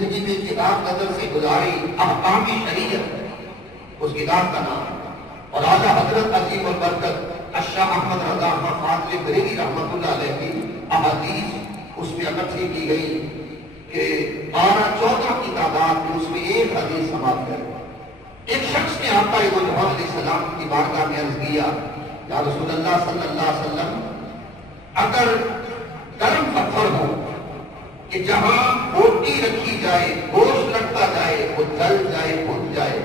زندگی میں کتاب نظر سے گزاری احکام شریعت، اس کتاب کا نام اور اعلیٰ حضرت عظیم البرکت الشاہ احمد رضا خان فاضل بریلوی رحمۃ اللہ علیہ کی احادیث اس میں اکٹھی کی گئی کہ 12-14 کی تعداد میں اس میں ایک حدیث سماعت ہے۔ ایک شخص نے آقا مصطفیٰ علیہ السلام کی بارگاہ میں عرض کیا، یا رسول اللہ صلی اللہ علیہ وسلم، اگر گرم پتھر ہو کہ جہاں روٹی رکھی جائے، گوشت رکھا جائے، وہ جل جائے، بھج جائے،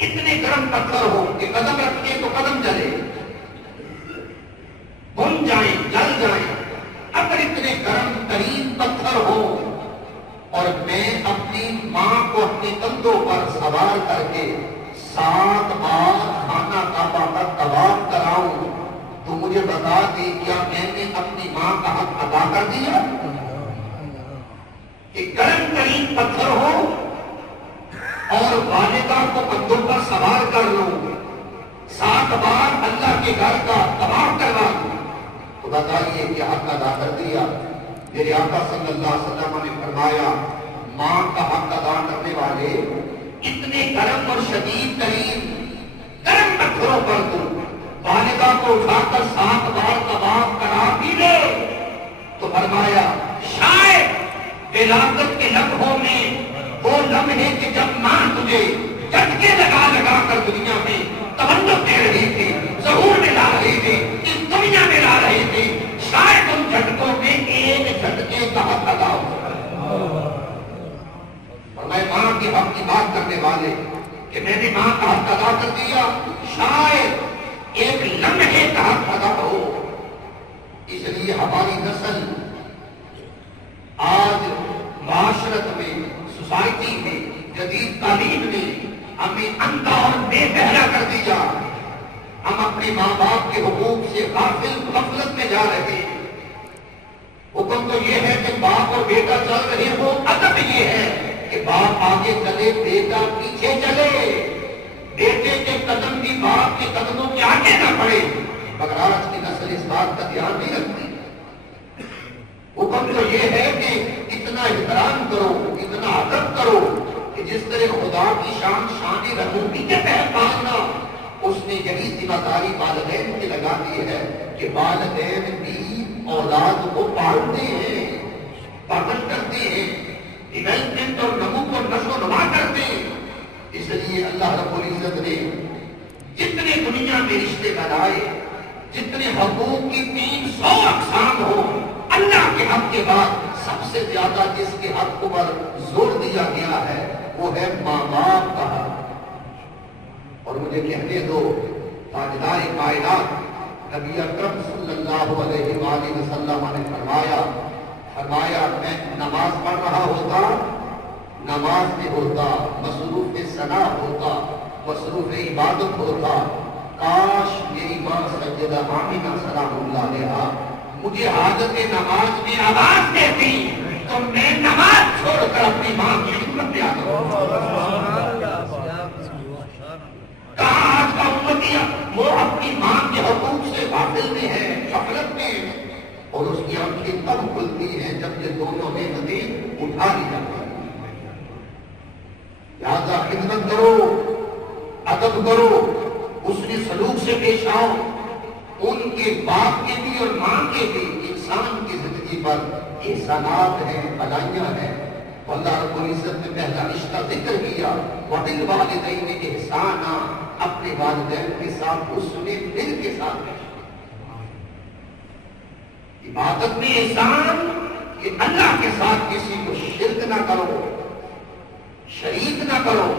اتنے گرم پتھر ہو کہ قدم رکھے تو قدم جلے، بھن جائیں، جل جائیں، اگر اتنے گرم ترین پتھر ہو اور میں اپنی ماں کو اپنے کندھوں پر سوار کر کے 7 بار خانہ کعبہ کا طواف کراؤں تو مجھے بتا دے کیا میں نے اپنی ماں کا حق ادا کر دیا؟ کہ گرم ترین پتھر ہو اور والدہ کو کندھوں پر سوار کر لوں، 7 بار اللہ کے گھر کا طواف کروا دوں تو بتائیے کیا حق ادا کر دیا؟ میرے آقا صلی اللہ علیہ وسلم نے فرمایا، ماں کا حق ادا کرنے والے اتنے گرم اور شدید ترین گرم پتھروں پر تم والدہ کو اٹھا کر 7 بار طواف کرا بھی لے تو فرمایا شاید ولادت کے لمحوں میں وہ لمحے کہ جب ماں تجھے جھٹکے لگا لگا کر دنیا میں تولد دے رہی تھی، ظہور میں لا رہی تھی، اس دنیا میں لا رہی تھی، شاید ان جھٹکوں میں ایک جھٹکے کا حق ادا ہو۔ اور میں ماں کے حق کی بات کرنے والے کہ میں نے ماں کا حق ادا کر دیا، شاید ایک لمحے کا حق ادا ہو۔ اس لیے ہماری نسل آج معاشرت میں، سوسائٹی میں، جدید تعلیم نے ہمیں اندھا اور بے بہرا کر دیا۔ ہم اپنے ماں باپ کے حقوق سے غفلت میں جا رہے ہیں۔ حکم تو یہ ہے کہ باپ اور بیٹا چل رہے ہو، ادب یہ ہے کہ باپ آگے چلے، بیٹا پیچھے چلے، بیٹے کے قدم بھی باپ کے قدموں کے آگے نہ پڑے، مگر آج کی نسل اس بات کا دھیان نہیں رکھتی۔ حکم تو یہ ہے کہ اتنا احترام کرو، اتنا ادب کرو کہ جس طرح خدا کی شان ربوبی کے تحت پالنا، اس نے یہی ذمہ داری والدین کی لگا دی ہے کہ والدین بھی اولاد کو پالتے ہیں، پرورش کرتے ہیں، ڈیولپمنٹ اور نمو کو نشو و نما کرتے ہیں۔ اس لیے اللہ رب العزت نے جتنے دنیا میں رشتے بنائے، جتنے حقوق کی 300 اقسام ہو، اللہ کے حق کے بعد سب سے زیادہ جس کے حق پر زور دیا گیا ہے وہ ہے ماں باپ کا حق۔ اور مجھے کہنے دو، تاجدار کائنات نبی اکرم صلی اللہ علیہ وآلہ وسلم نے فرمایا میں نماز پڑھ رہا ہوتا، نماز میں ہوتا، مصروف ثنا ہوتا، مصروف عبادت ہوتا، کاش میری ماں سیدہ آمینہ سلام اللہ علیہا مجھے حاجت نماز میں آواز دیتی تو میں نماز چھوڑ کر اپنی ماں کی خدمت میں آ کہاں آج کا امتی وہ اپنی ماں کے حقوق سے غافل میں ہے، غفلت میں، اور اس کی آنکھیں تب کھلتی ہیں جب یہ دونوں نعمتیں اٹھا لی جاتی ہیں۔ لہذا خدمت کرو، ادب کرو، حسن سلوک سے پیش آؤ، ان کے باپ کے بھی اور ماں کے بھی انسان کی زندگی پر احسانات ہیں، بھلائیاں ہیں۔ اللہ رب العزت نے پہلا رشتہ ذکر کیا، وَبِالْوَالِدَيْنِ إِحْسَانًا، اپنے والدین کے ساتھ حسن دل کے ساتھ۔ عبادت میں احسان کہ اللہ کے ساتھ کسی کو شرک نہ کرو، شریک نہ کرو۔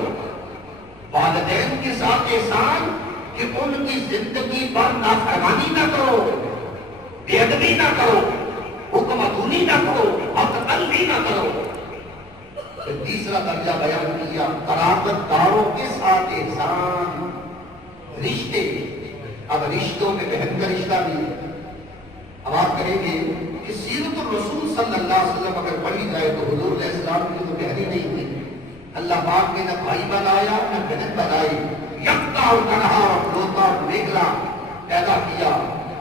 والدین کے ساتھ احسان کہ ان کی زندگی پر نافرمانی نہ کرو، بے ادبی نہ کرو، حکم عدولی نہ کرو، حق تلفی نہ کرو۔ پھر تیسرا درجہ بیان کیا، قرابت داروں کے ساتھ احسان، رشتے۔ اب رشتوں میں بہن کا رشتہ بھی ہے۔ اب آپ کہیں گے کہ سیرت الرسول صلی اللہ علیہ وسلم اگر پڑھی جائے تو حضور علیہ السلام کی تو بہنی نہیں تھی، اللہ پاک نے نہ بھائی بنایا نہ بہن بنائی، یکتا اور کنہا اور لوتا اور نیگلا پیدا کیا۔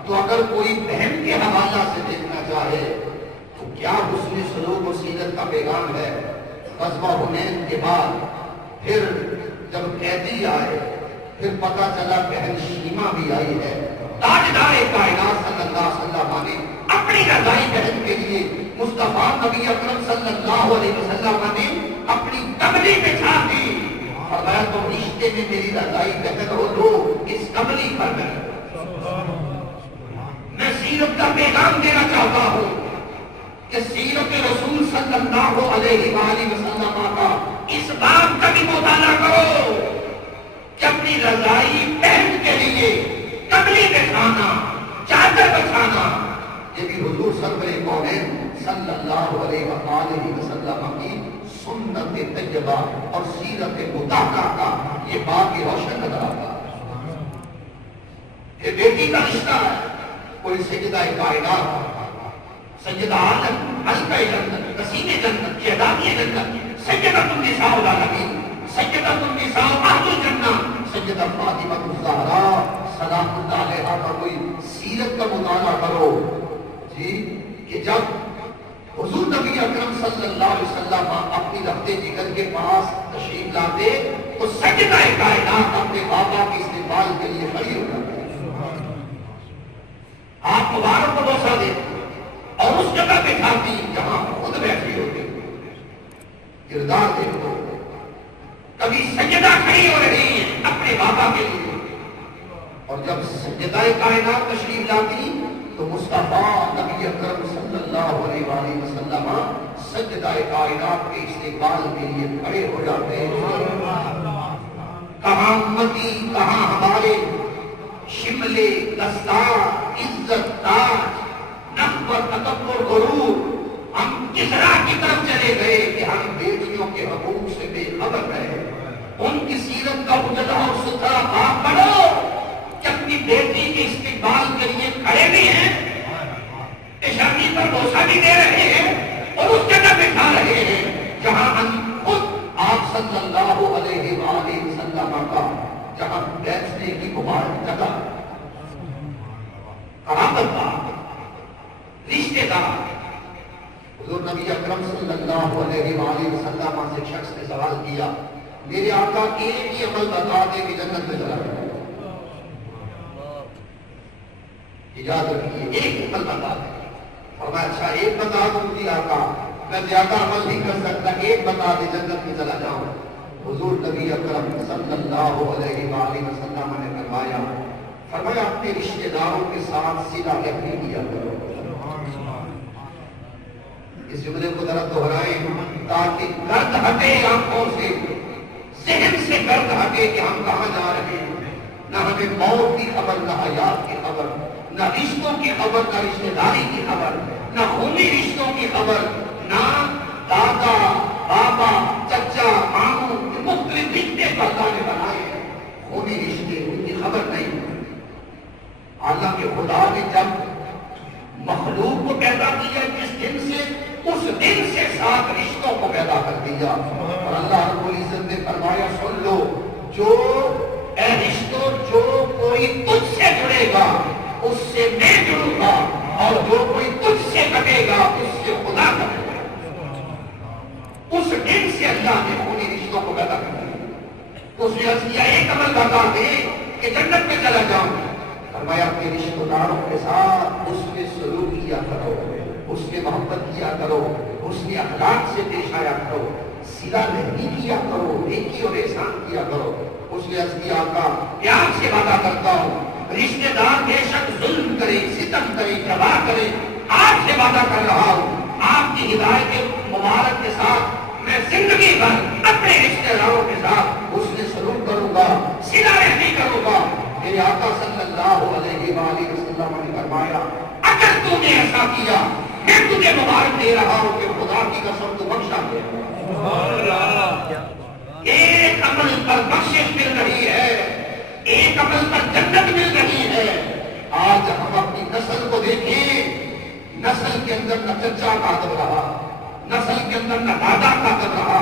تو اگر کوئی بہن کے حوالہ سے دیکھنا چاہے تو کیا حسن سلوک و سیرت کا پیغام ہے؟ غزوہ حنین کے بعد پھر جب قیدی آئے، پھر پتہ چلا بہن شیمہ بھی آئی ہے، تاجدار کائنات صلی اللہ علیہ وسلم نے اپنی رضائی بہن کے لیے مصطفیٰ نبی اکرم صلی اللہ علیہ وسلم نے اپنی کملی بچھا دی، فرمایا تم رشتے میں میری رضائی بہن ہو تو اس کملی پر میں سیرت کا پیغام دینا چاہتا ہوں کہ سیرت رسول صلی اللہ علیہ وآلہ وسلم کا اس بات کا بھی مطالعہ کرو کہ اپنی رضائی بہن کے لیے کملی بچھانا، چادر بچھانا، یہ بھی حضور سرور کونین صلی اللہ علیہ وآلہ وسلم کی سنت طیبہ اور سیرت مطہرہ کا یہ بات روشن نظر آتا ہے۔ یہ بیٹی کا رشتہ ہے، کوئی سیدہ کائنات، سیدہ عالم، حلقہ جنت، نسیم جنت، شہزادی جنت، سیدۃ النساء العالمین، سیدۃ النساء اہل الجنہ، سیدہ فاطمہ الزہراء سلام اللہ علیہا کا کوئی سیرت کا مطالعہ کرو جی، کہ جب حضور نبی اکرم صلی اللہ علیہ وسلم اپنی رفتے جگر کے پاس تشریف لاتے تو سیدہ کائنات اپنے بابا کے استقبال کے لیے کھڑی ہو جاتی، آپ مبارک کو بوسہ دیتے اور اس جگہ پہ کھاتی جہاں خود بیٹھی ہوتی، کردار دیکھو، کبھی سجدہ کھڑی ہو رہی ہے اپنے بابا کے لیے، اور جب سیدہ کائنات تشریف لاتی تو مصطفیٰ نبی اکرم صلی اللہ علیہ وآلہ وسلم سیدہ کائنات کے استقبال کے لیے کھڑے ہو جاتے ہیں۔ کہاں امتی، کہاں ہمارے شملے، دستار، عزت، تاج، نخوت، تکبر، غرور، ہم کس راہ کی طرف چلے گئے کہ ہم بیٹیوں کے حقوق سے بے خبر رہے؟ ان کی سیرت کا اجلا اور ستھرا باب پڑھو کہ اپنی بیٹی کے استقبال کے لیے کھڑے بھی ہیں، اشارتی پر بوسہ بھی دے رہے ہیں اور اس جگہ بٹھا رہے ہیں جہاں ہم خود آپ صلی اللہ علیہ وآلہ وسلم کا جہاں بیٹھنے کی مبارک جگہ، قرابت دار، رشتے دار۔ حضور نبی اکرم صلی اللہ علیہ وآلہ وسلم سے شخص نے سوال کیا، میرے آقا ایک ہی عمل بتا دے کہ جنت میں چلا جائے، یاد رکھیے ایک عمل بتا دے، اور میں اچھا ایک بتا دوں جی آقا میں زیادہ عمل نہیں کر سکتا، ایک بتا دے جنت میں چلا جاؤں۔ حضور نبی اکرم صلی اللہ علیہ وآلہ وسلم نے فرمایا اپنے رشتہ داروں کے ساتھ صلہ رحمی کیا کرو۔ اس جملے کو ذرا دہرائیں تاکہ گرد ہٹے آنکھوں سے، ذہن سے گرد ہٹے کہ ہم کہاں جا رہے ہیں، نہ ہمیں موت کی خبر، نہ حیات کی خبر، نہ رشتوں کی خبر، نہ رشتہ داری کی خبر، نہ خونی رشتوں کی خبر، نہ دادا، بابا، چچا، ماموں، مختلف رشتے کو اللہ نے بنائے ہیں، خونی رشتے ان کی خبر نہیں۔ حالانکہ خدا نے جب مخلوق کو پیدا کیا جس دن سے، اس دن سے 7 رشتوں کو پیدا کر دیا، اور اللہ رب العزت نے فرمایا سن لو، جو اے رشتوں جو کوئی تجھ سے جڑے گا اس سے میں جڑوں گا، اور جو کوئی تجھ سے کٹے گا اس سے خدا کٹے گا۔ اس دن سے اللہ نے خونی رشتوں کو پیدا کر دیا۔ اس نے عرض کیا ایک عمل بتا دے کہ جنت میں چلا جاؤں، فرمایا اپنے رشتہ داروں کے ساتھ اس میں سلوک کیا کرو، اس میں محبت کیا کرو، اس میں اخلاق سے پیش آیا کرو، صلہ رحمی کیا کرو، نیکی اور احسان کیا کرو۔ اس نے عرض کیا آقا پیار سے وعدہ کرتا ہوں، رشتہ دار بے شک ظلم کرے، ستم کرے، تباہ کرے، آپ سے وعدہ کر رہا ہوں آپ کی ہدایت مبارک کے ساتھ میں زندگی بھر اپنے رشتہ داروں کے ساتھ اس نے سلوک کروں گا، صلہ رحمی کروں گا۔ میرے آقا صلی اللہ علیہ وآلہ وسلم نے فرمایا اگر تو نے ایسا کیا میں تجھے مبارک دے رہا ہوں کہ خدا کی قسم تو بخشا دے۔ ایک عمل پر بخشش مل رہی ہے، ایک عمل پر جنت مل رہی ہے۔ آج ہم اپنی نسل کو دیکھیں، نسل کے اندر نہ چچا کاتب رہا، نسل کے اندر نہ دادا کاتب رہا،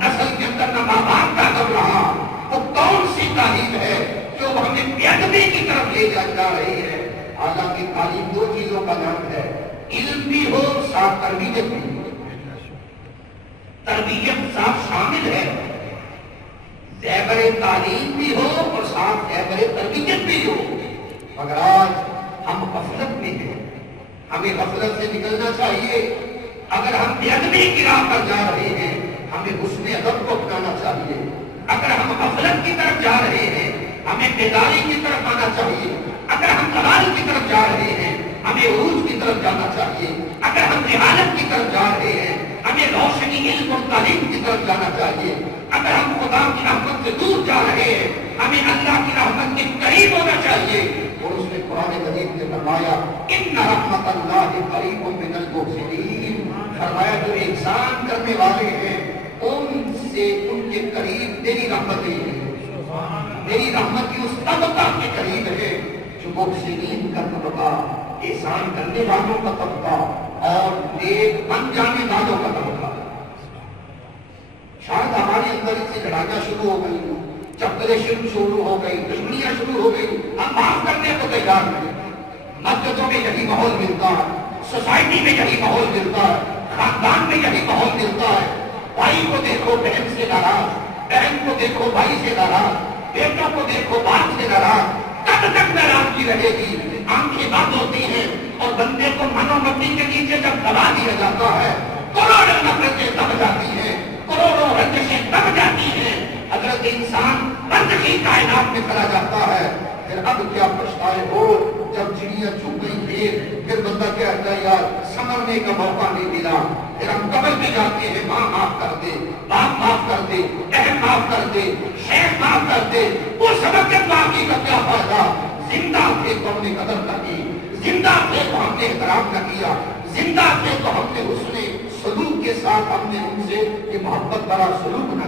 نسل کے اندر نہ ماں باپ کاتب رہا۔ وہ کون سی تعلیم ہے جو ہمیں بے ادبی کی طرف لے جا رہی ہے؟ حالانکہ تعلیم 2 چیزوں کا نام ہے، علم بھی ہو ساتھ تربیت بھی ہو۔ تربیت ساتھ شامل ہے، زیور تعلیم بھی ہو اور ساتھ زیور تربیت بھی ہو، مگر آج ہم غفلت میں ہیں، ہمیں غفلت سے نکلنا چاہیے۔ اگر ہم بے ادبی کی راہ پر جا رہے ہیں ہمیں حسن ادب کو اپنانا چاہیے، اگر ہم غفلت کی طرف جا رہے ہیں ہمیں بیداری کی طرف آنا چاہیے، اگر ہم ضلال کی طرف جا رہے ہیں ہمیں عروج کی طرف جانا چاہیے، اگر ہم جہالت کی طرف جا رہے ہیں ہمیں روشنی علم اور تعلیم کی طرف جانا چاہیے، اگر ہم خدا کی رحمت سے دور جا رہے ہیں ہمیں اللہ کی رحمت کے قریب ہونا چاہیے۔ اور اس نے قرآن مجید میں فرمایا ان رحمت اللہ قریب من المحسنین، فرمایا جو احسان کرنے والے ہیں ان سے ان کے قریب میری رحمتیں ہیں، میری رحمت کی اس طبقہ کے قریب ہے جو محسنین کا طبقہ، احسان کرنے والوں کا طبقہ اور نیک بن جانے والوں کا طبقہ۔ شاید ہمارے اندر اس سے لڑائیاں شروع ہو گئی، چکریں شروع ہو گئی، دشمنیاں شروع ہو گئی، ہم معاف کرنے کو تیار نہیں۔ مسجدوں میں یہی ماحول ملتا ہے، سوسائٹی میں یہی ماحول ملتا ہے، خاندان میں یہی ماحول ملتا ہے۔ بھائی کو دیکھو بہن سے ناراض، بہن کو دیکھو بھائی سے ناراض، بیٹوں کو دیکھو باپ سے ناراض۔ کب تک ناراضگی رہے گی؟ آنکھیں بند ہوتی ہیں اور بندے کو منومتی کے نیچے جب دبا دیا جاتا ہے کروڑوں نفرتیں دب جاتی ہیں، کروڑوں رنجشیں دب جاتی ہیں، حضرت انسان بندگی کائنات میں چلا جاتا ہے۔ پھر اب کیا پچھتائے ہو جب چڑیاں چگ گئی پھر بندہ کہتا ہے یار سنبھلنے کا موقع نہیں ملا۔ پھر ہم قبر میں جاتے ہیں، ماں معاف کر دے، باپ معاف کر دے، بہن معاف کر دے، شیخ معاف کر دے۔ وہ سبق کے باقی کا کیا فائدہ؟ زندہ تھے تو ہم نے قدر نہ کی، زندہ تھے تو ہم نے احترام نہ کیا، زندہ تھے تو ہم نے حسن سلوک کے ساتھ ہم نے ان سے محبت بڑا سلوک نہ